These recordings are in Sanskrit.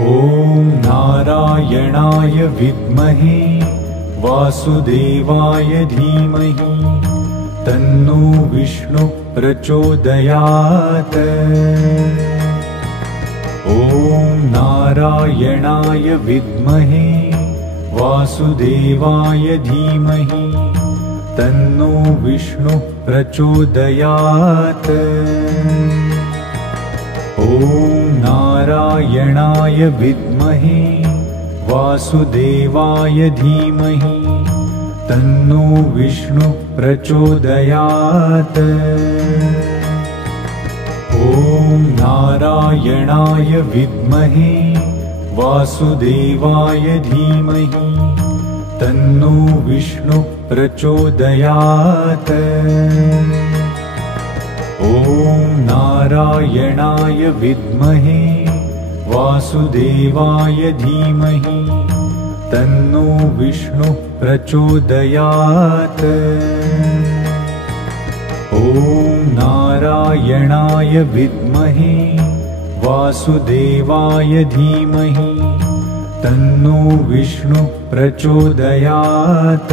ॐ नारायणाय विद्महे वासुदेवाय धीमहि तन्नो विष्णु प्रचोदयात्। ॐ नारायणाय विद्महे वासुदेवाय धीमहि तन्नो विष्णु प्रचोदयात्। ॐ नारायणाय विद्महे वासुदेवाय धीमहि तन्नो विष्णु प्रचोदयात्। ॐ नारायणाय विद्महे वासुदेवाय धीमहि तन्नो विष्णु प्रचोदयात्। ॐ नारायणाय विद्महे वासुदेवाय धीमहि तन्नो विष्णु प्रचोदयात्। ॐ नारायणाय विद्महे वासुदेवाय धीमहि तन्नो विष्णु प्रचोदयात्।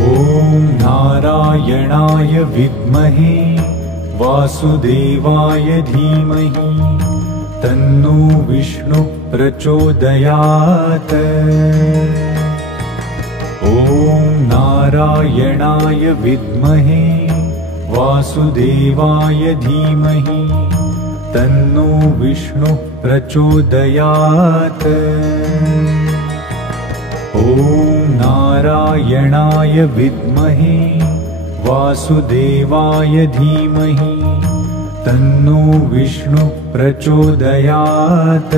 ॐ नारायणाय विद्महे वासुदेवाय धीमहि तन्नो विष्णु प्रचोदयात्। ॐ नारायणाय विद्महे वासुदेवाय धीमहि तन्नो विष्णु प्रचोदयात्। ॐ नारायणाय विद्महे वासुदेवाय धीमहि तन्नो विष्णु प्रचोदयात्।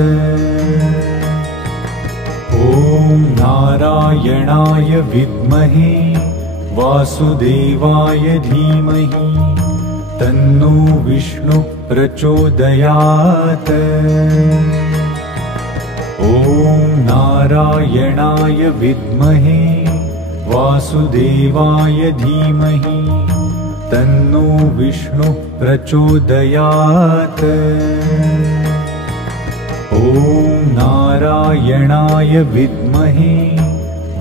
ॐ नारायणाय विद्महे वासुदेवाय धीमहि तन्नो विष्णु प्रचोदयात्। ॐ नारायणाय विद्महे वासुदेवाय धीमहि तन्नो विष्णु प्रचोदयात्। ॐ नारायणाय विद्महे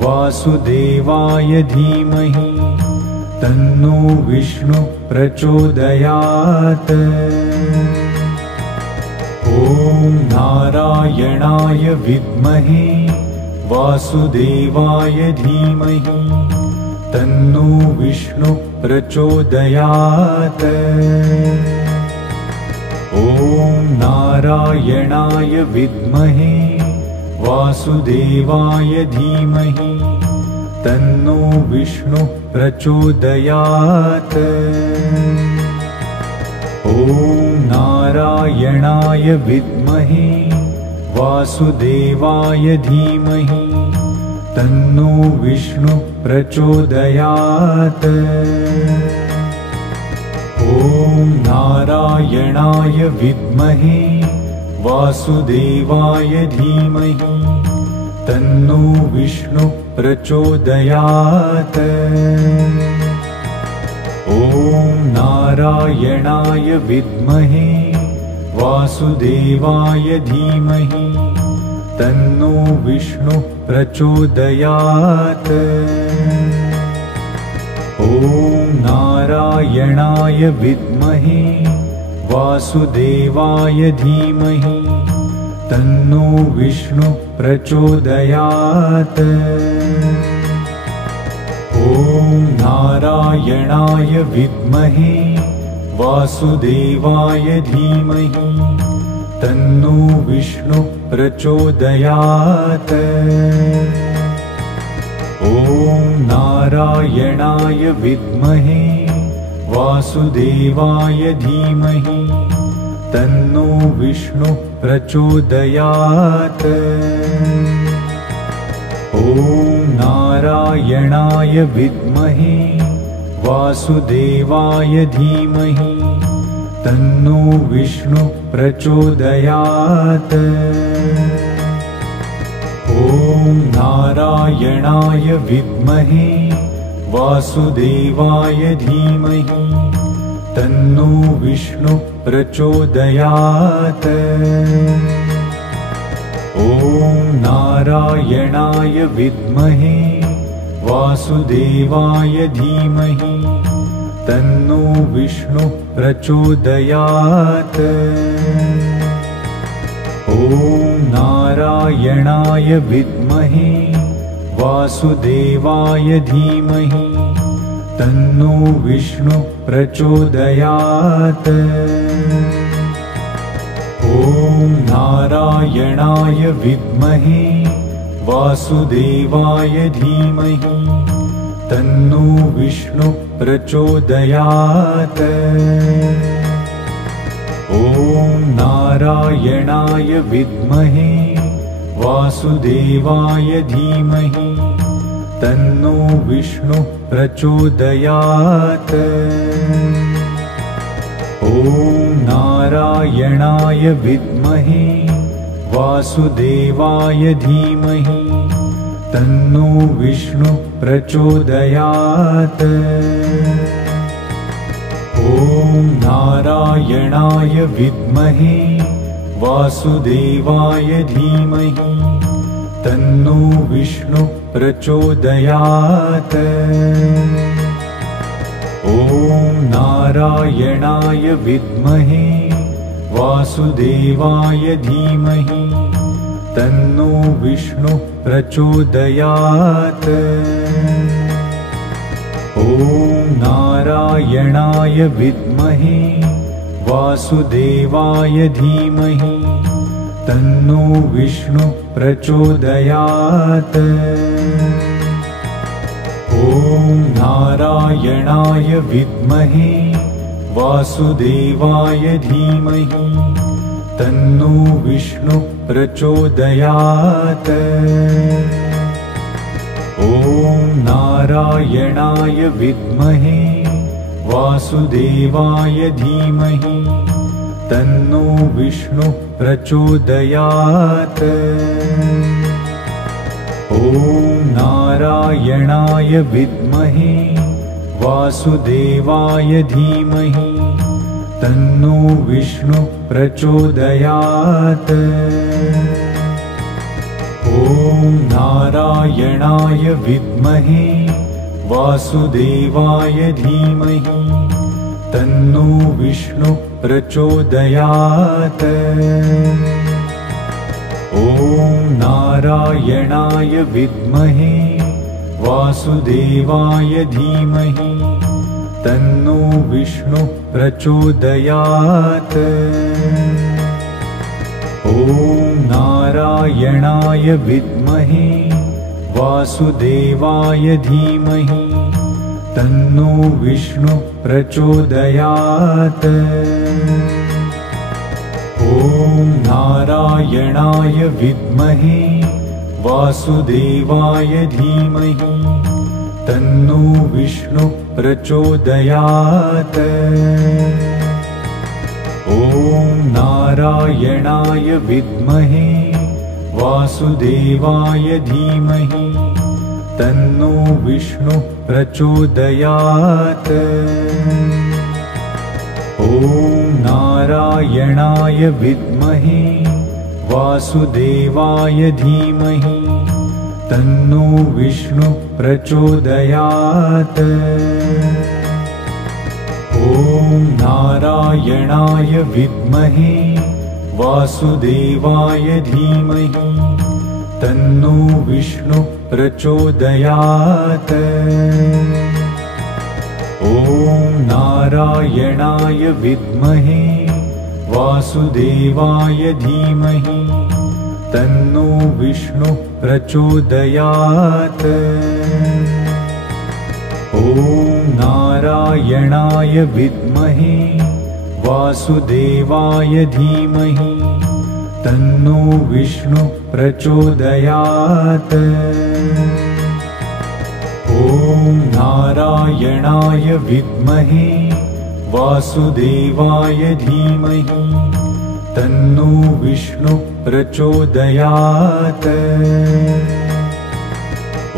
वासुदेवाय धीमहि तन्नो विष्णु प्रचोदयात्। ॐ नारायणाय विद्महे वासुदेवाय धीमहि तन्नो विष्णु प्रचोदयात्। ॐ नारायणाय विद्महे वासुदेवाय धीमहि तन्नो विष्णु प्रचोदयात्। ॐ नारायणाय विद्महे वासुदेवाय धीमहि तन्नो विष्णु प्रचोदयात्। ॐ नारायणाय विद्महे वासुदेवाय धीमहि तन्नो विष्णु प्रचोदयात्। ॐ नारायणाय विद्महे वासुदेवाय धीमहि तन्नो विष्णु प्रचोदयात्। ॐ नारायणाय विद्महे वासुदेवाय धीमहि तन्नो विष्णु प्रचोदयात्। ॐ नारायणाय विद्महे वासुदेवाय धीमहि तन्नो विष्णु प्रचोदयात्। ॐ नारायणाय विद्महे वासुदेवाय धीमहि तन्नो विष्णु प्रचोदयात्। ॐ नारायणाय विद्महे वासुदेवाय धीमहि तन्नो विष्णु प्रचोदयात्। ॐ नारायणाय विद्महे वासुदेवाय धीमहि तन्नो विष्णु प्रचोदयात्। ॐ नारायणाय विद्महे वासुदेवाय धीमहि तन्नो विष्णुः प्रचोदयात्। ॐ नारायणाय विद्महे वासुदेवाय धीमहि तन्नो विष्णुः प्रचोदयात्। ॐ नारायणाय विद्महे वासुदेवाय धीमहि तन्नो विष्णुः प्रचोदयात्। ॐ नारायणाय विद्महे वासुदेवाय धीमहि तन्नो विष्णुः प्रचोदयात्। ॐ नारायणाय विद्महे वासुदेवाय धीमहि तन्नो विष्णुः प्रचोदयात्। ॐ नारायणाय विद्महे वासुदेवाय धीमहि तन्नो विष्णुः प्रचोदयात्। ॐ नारायणाय विद्महे वासुदेवाय धीमहि तन्नो विष्णुः प्रचोदयात्। ॐ नारायणाय विद्महे वासुदेवाय धीमहि तन्नो विष्णुः प्रचोदयात्। ॐ नारायणाय विद्महे वासुदेवाय धीमहि तन्नो विष्णुः प्रचोदयात्। ॐ नारायणाय विद्महे वासुदेवाय धीमहि तन्नो विष्णुः प्रचोदयात्। ॐ नारायणाय विद्महे वासुदेवाय धीमहि तन्नो विष्णुः प्रचोदयात्। ॐ नारायणाय विद्महे वासुदेवाय धीमहि तन्नो विष्णुः प्रचोदयात्। ॐ नारायणाय विद्महे वासुदेवाय धीमहि तन्नो विष्णुः प्रचोदयात्। ॐ नारायणाय विद्महे वासुदेवाय धीमहि तन्नो विष्णुः प्रचोदयात्। ॐ नारायणाय विद्महे वासुदेवाय धीमहि तन्नो विष्णुः प्रचोदयात्। ॐ नारायणाय विद्महे वासुदेवाय धीमहि तन्नो विष्णुः प्रचोदयात्। ॐ नारायणाय विद्महे वासुदेवाय धीमहि तन्नो विष्णुः प्रचोदयात्। ॐ नारायणाय विद्महे वासुदेवाय धीमहि तन्नो विष्णुः प्रचोदयात्। ॐ नारायणाय विद्महे वासुदेवाय धीमहि तन्नो विष्णुः प्रचोदयात्। ॐ नारायणाय विद्महे वासुदेवाय धीमहि तन्नो विष्णुः प्रचोदयात्। ॐ नारायणाय विद्महे वासुदेवाय धीमहि तन्नो विष्णुः प्रचोदयात्।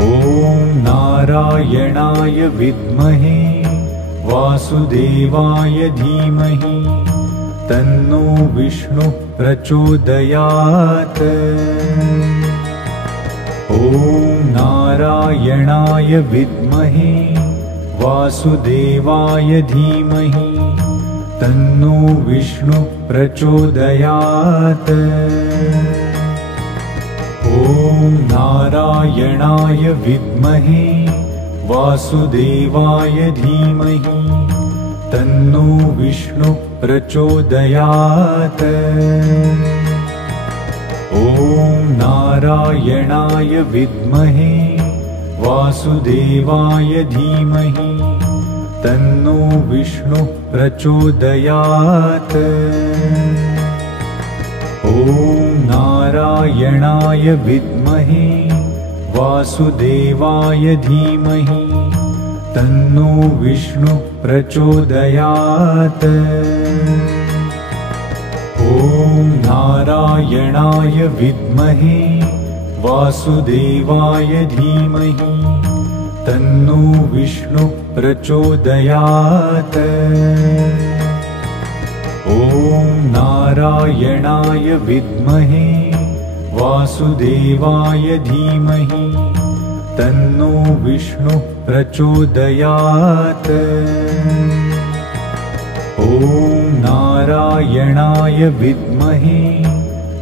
ॐ नारायणाय विद्महे वासुदेवाय धीमहि तन्नो विष्णु प्रचोदयात्। ॐ नारायणाय विद्महे वासुदेवाय धीमहि तन्नो विष्णु प्रचोदयात्। ॐ नारायणाय विद्महे वासुदेवाय धीमहि तन्नो विष्णु प्रचोदयात्। ॐ नारायणाय विद्महे वासुदेवाय धीमहि तन्नो विष्णु प्रचोदयात्। ॐ नारायणाय विद्महे वासुदेवाय धीमहि तन्नो विष्णु प्रचोदयात्। ॐ नारायणाय विद्महे वासुदेवाय धीमहि तन्नो विष्णु प्रचोदयात्। ॐ नारायणाय विद्महे वासुदेवाय धीमहि तन्नो विष्णु प्रचोदयात्। ॐ नारायणाय विद्महे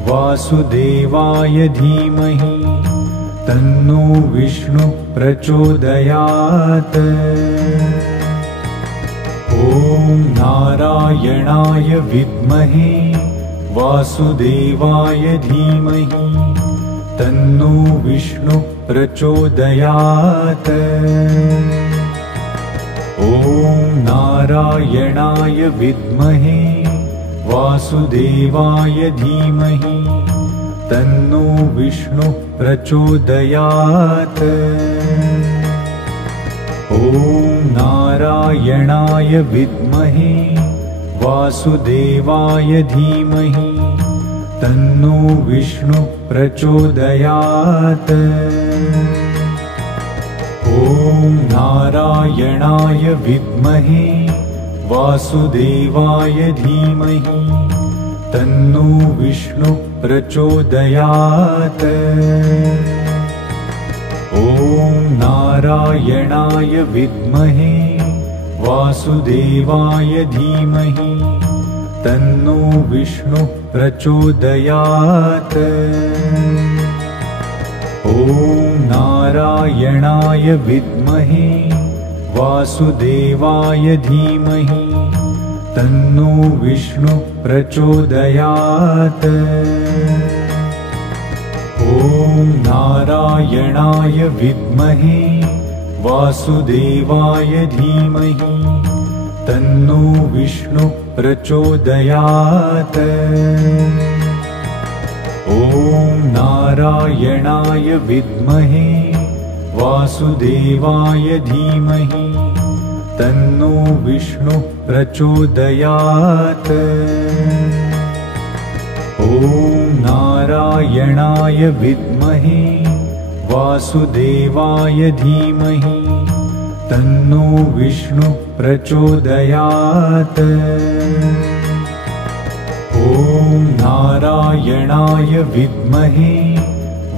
वासुदेवाय धीमहि तन्नो विष्णु प्रचोदयात्। ॐ नारायणाय विद्महे वासुदेवाय धीमहि तन्नो विष्णु प्रचोदयात्। ॐ नारायणाय विद्महे वासुदेवाय धीमहि तन्नो विष्णु प्रचोदयात्। ॐ नारायणाय विद्महे वासुदेवाय धीमहि तन्नो विष्णु प्रचोदयात्। ॐ नारायणाय विद्महे वासुदेवाय धीमहि तन्नो विष्णु प्रचोदयात्। ॐ नारायणाय विद्महे वासुदेवाय धीमहि तन्नो विष्णु प्रचोदयात्। ॐ नारायणाय विद्महे वासुदेवाय धीमहि तन्नो विष्णु प्रचोदयात्। ॐ नारायणाय विद्महे वासुदेवाय धीमहि तन्नो विष्णु प्रचोदयात्। ॐ नारायणाय विद्महे वासुदेवाय धीमहि तन्नो विष्णु प्रचोदयात्। ॐ नारायणाय विद्महे वासुदेवाय धीमहि तन्नो विष्णु प्रचोदयात्। ॐ नारायणाय विद्महे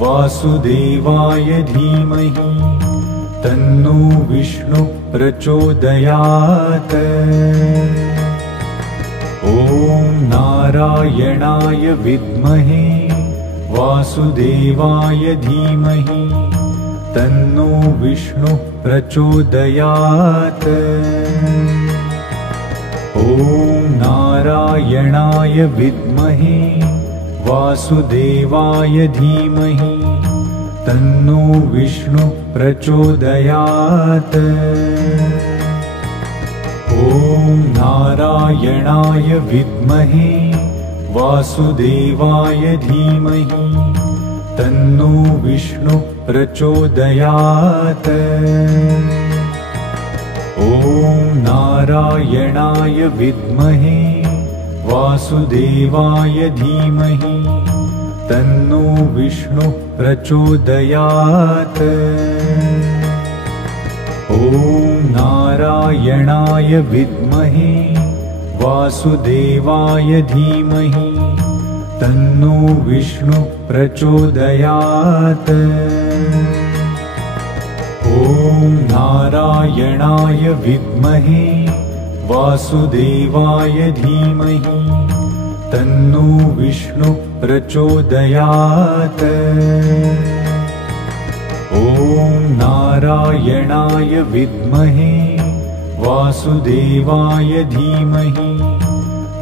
वासुदेवाय धीमहि तन्नो विष्णु प्रचोदयात्। ॐ नारायणाय विद्महे वासुदेवाय धीमहि तन्नो विष्णु प्रचोदयात्। ॐ नारायणाय विद्महे वासुदेवाय धीमहि तन्नो विष्णु प्रचोदयात्। ॐ नारायणाय विद्महे वासुदेवाय धीमहि तन्नो विष्णु प्रचोदयात्। ॐ नारायणाय विद्महे वासुदेवाय धीमहि तन्नो विष्णु प्रचोदयात्। ॐ नारायणाय विद्महे वासुदेवाय धीमहि तन्नो विष्णु प्रचोदयात्। ॐ नारायणाय विद्महे वासुदेवाय धीमहि तन्नो विष्णु प्रचोदयात्। ॐ नारायणाय विद्महे वासुदेवाय धीमहि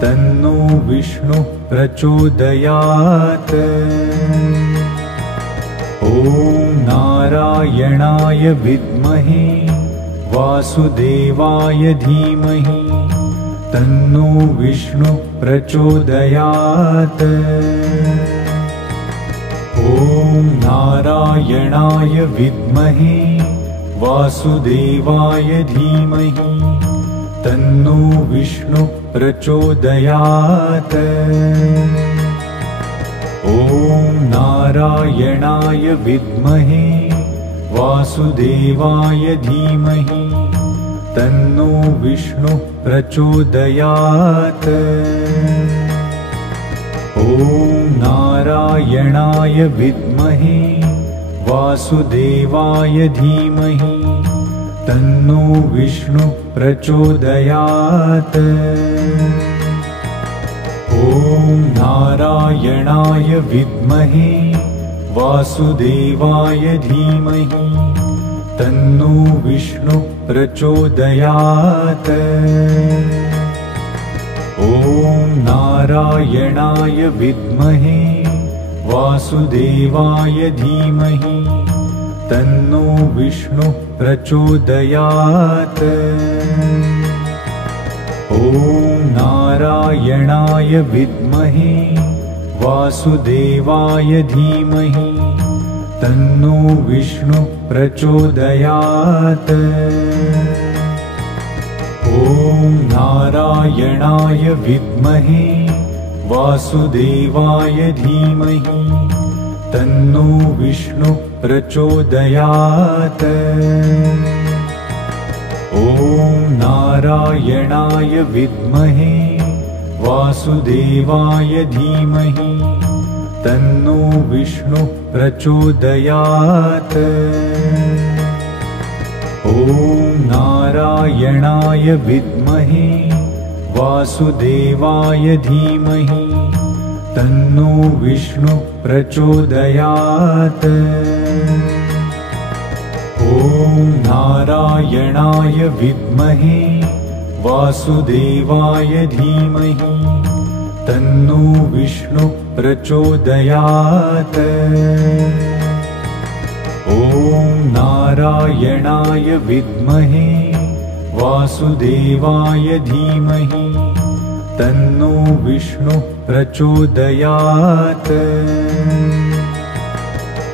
तन्नो विष्णु प्रचोदयात्। ॐ नारायणाय विद्महे वासुदेवाय धीमहि तन्नो विष्णु प्रचोदयात्। ॐ नारायणाय विद्महे वासुदेवाय धीमहि तन्नो विष्णु प्रचोदयात्। ॐ नारायणाय विद्महे वासुदेवाय धीमहि तन्नो विष्णु प्रचोदयात्। ॐ नारायणाय विद्महे वासुदेवाय धीमहि तन्नो विष्णु प्रचोदयात्। ॐ नारायणाय विद्महे वासुदेवाय धीमहि तन्नो विष्णु प्रचोदयात्। ॐ नारायणाय विद्महे वासुदेवाय धीमहि तन्नो विष्णु प्रचोदयात्। ॐ नारायणाय विद्महे वासुदेवाय धीमहि तन्नो विष्णु प्रचोदयात्। ॐ नारायणाय विद्महे वासुदेवाय धीमहि तन्नो विष्णु प्रचोदयात्। ॐ नारायणाय विद्महे वासुदेवाय धीमहि तन्नो विष्णु प्रचोदयात्। ॐ नारायणाय विद्महे वासुदेवाय धीमहि तन्नो विष्णु प्रचोदयात्। ॐ नारायणाय विद्महे वासुदेवाय धीमहि तन्नो विष्णु प्रचोदयात्। ॐ नारायणाय विद्महे वासुदेवाय धीमहि तन्नो विष्णु प्रचोदयात्।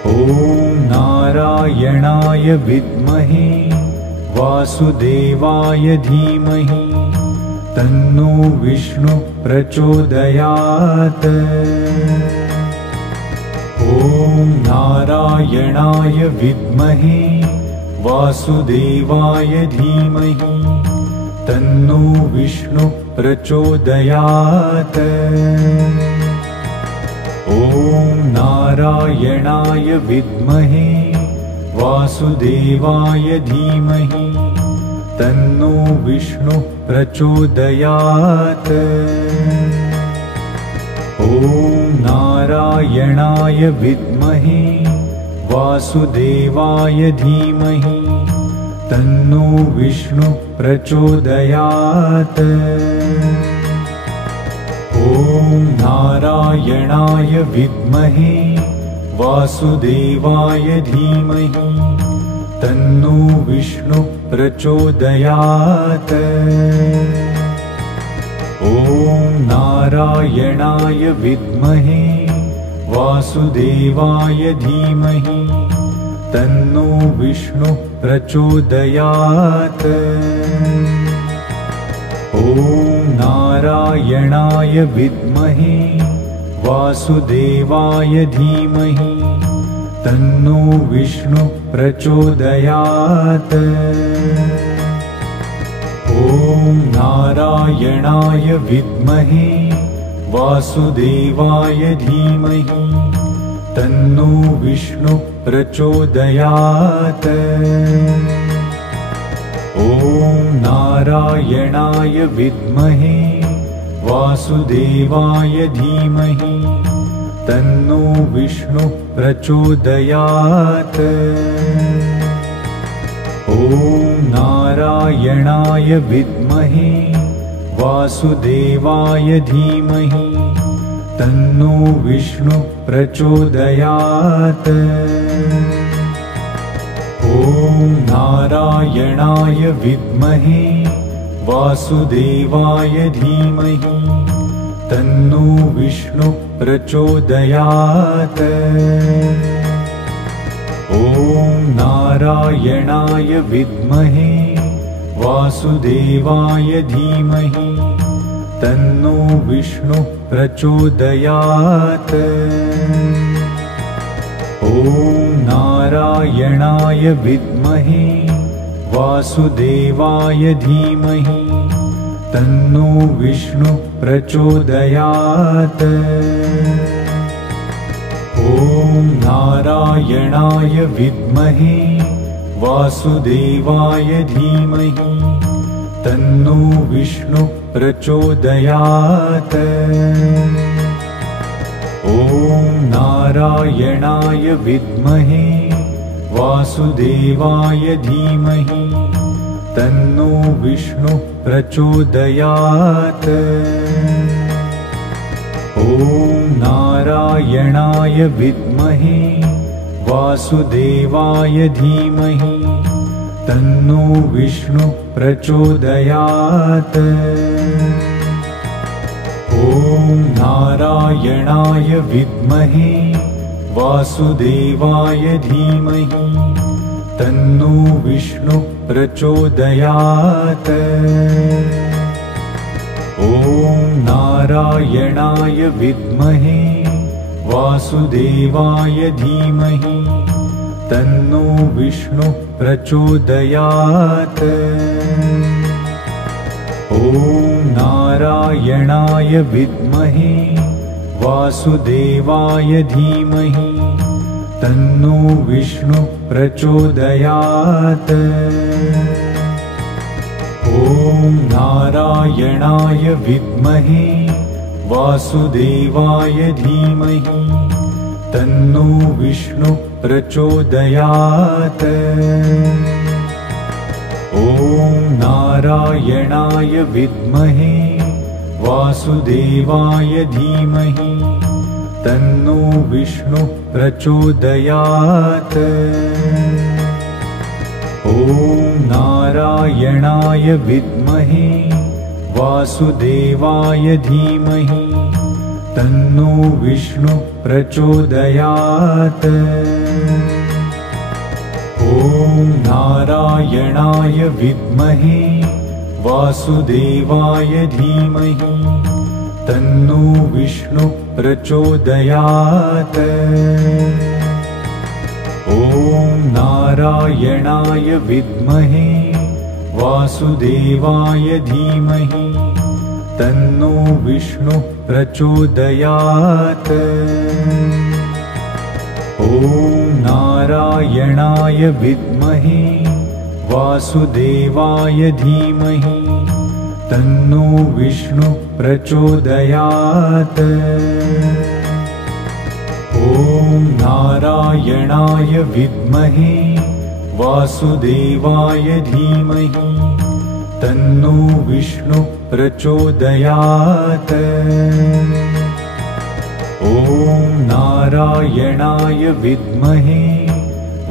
ॐ नारायणाय विद्महे वासुदेवाय धीमहि तन्नो विष्णु प्रचोदयात्। ॐ नारायणाय विद्महे वासुदेवाय धीमहि तन्नो विष्णु प्रचोदयात्। ॐ नारायणाय विद्महे वासुदेवाय धीमहि तन्नो विष्णु प्रचोदयात्। ॐ नारायणाय विद्महे वासुदेवाय धीमहि तन्नो विष्णु प्रचोदयात्। ॐ नारायणाय विद्महे वासुदेवाय धीमहि तन्नो विष्णु प्रचोदयात्। ॐ नारायणाय विद्महे वासुदेवाय धीमहि तन्नो विष्णु प्रचोदयात्। ॐ नारायणाय विद्महे वासुदेवाय धीमहि तन्नो विष्णु प्रचोदयात्। ॐ ॐ नारायणाय विद्महे वासुदेवाय धीमहि तन्नो विष्णु प्रचोदयात्। ॐ नारायणाय विद्महे वासुदेवाय धीमहि तन्नो विष्णु प्रचोदयात्। ॐ नारायणाय विद्महे वासुदेवाय धीमहि तन्नो विष्णु प्रचोदयात्। ॐ नारायणाय विद्महे वासुदेवाय धीमहि तन्नो विष्णु प्रचोदयात्। ॐ नारायणाय विद्महे वासुदेवाय धीमहि तन्नो विष्णु प्रचोदयात्। ॐ नारायणाय विद्महे वासुदेवाय धीमहि तन्नो विष्णु प्रचोदयात्। ॐ नारायणाय विद्महे वासुदेवाय धीमहि तन्नो विष्णु प्रचोदयात्। ॐ नारायणाय विद्महे वासुदेवाय धीमहि तन्नो विष्णु प्रचोदयात्। ॐ नारायणाय विद्महे वासुदेवाय धीमहि तन्नो विष्णु प्रचोदयात्। ॐ नारायणाय विद्महे वासुदेवाय धीमहि तन्नो विष्णु प्रचोदयात्। ॐ नारायणाय विद्महे वासुदेवाय धीमहि तन्नो विष्णु प्रचोदयात्। ॐ नारायणाय विद्महे वासुदेवाय धीमहि तन्नो विष्णु प्रचोदयात्। ॐ नारायणाय विद्महे वासुदेवाय धीमहि तन्नो विष्णु प्रचोदयात्। ॐ नारायणाय विद्महे वासुदेवाय धीमहि तन्नो विष्णु प्रचोदयात्। ॐ नारायणाय विद्महे वासुदेवाय धीमहि तन्नो विष्णु प्रचोदयात्। ॐ नारायणाय विद्महे वासुदेवाय धीमहि तन्नो विष्णु प्रचोदयात्। ॐ नारायणाय विद्महे वासुदेवाय धीमहि तन्नो विष्णु प्रचोदयात्। ॐ नारायणाय विद्महे वासुदेवाय धीमहि तन्नो विष्णु प्रचोदयात्। ॐ नारायणाय विद्महे वासुदेवाय धीमहि तन्नो विष्णु प्रचोदयात्। ॐ नारायणाय विद्महे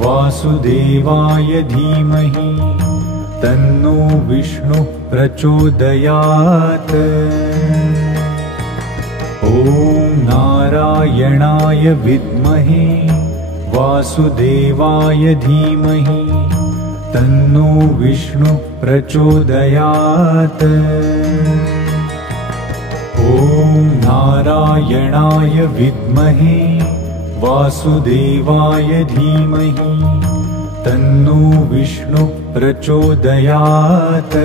वासुदेवाय धीमहि तन्नो विष्णु प्रचोदयात्। ॐ नारायणाय विद्महे वासुदेवाय धीमहि तन्नो विष्णु प्रचोदयात्। ॐ नारायणाय विद्महे वासुदेवाय धीमहि तन्नो विष्णु प्रचोदयात्।